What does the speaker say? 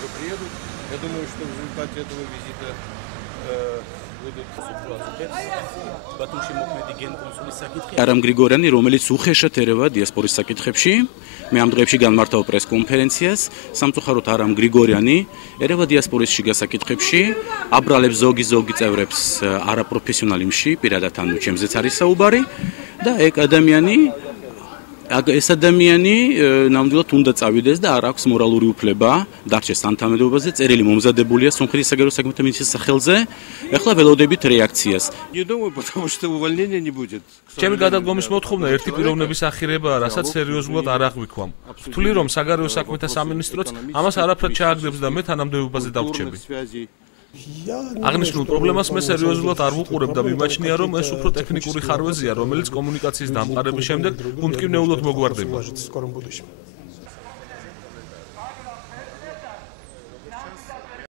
уже приедут. Я думаю, что в результате этого визита Aram Grigoriani, რომელიც უხეშად ერევა დიასპორის საკითხებში, მე ამ დღეებში განმართავ პრეს-კონფერენციას, სამწუხაროდ Aram Grigoriani ერევა დიასპორის შიგა საკითხებში, აბრალებს ზოგი წევრებს არაპროფესიონალიმში, პირადად ანუ ჩემზეც არის საუბარი და ეს ადამიანი ნამდვილად უნდა წავიდეს და არ აქვს მორალური უფლება დარჩეს სამთავრობოზე, წერილი მომზადებულია სომხეთის საგარეო საქმეთა მინისტრის სახელზე. ეხლა ველოდებით რეაქციას. Не думаю, потому что увольнения не будет. ჩემი გადადგომის მოთხოვნა ერთი პიროვნების ახირებაა, რასაც სერიოზულად არ აღვიქვამ. ვთვლი, რომ საგარეო საქმეთა სამინისტროც ამას არაფრად ჩააგდებს და მე თანამდებობაზე დავრჩები. აღნიშნულ პრობლემას მე სერიოზულად არ ვუყურებ და მიმაჩნია, რომ ეს უფრო ტექნიკური ხარვეზია, რომელიც კომუნიკაციის დამყარების შემდეგ უმტკივნეულოდ მოგვარდება.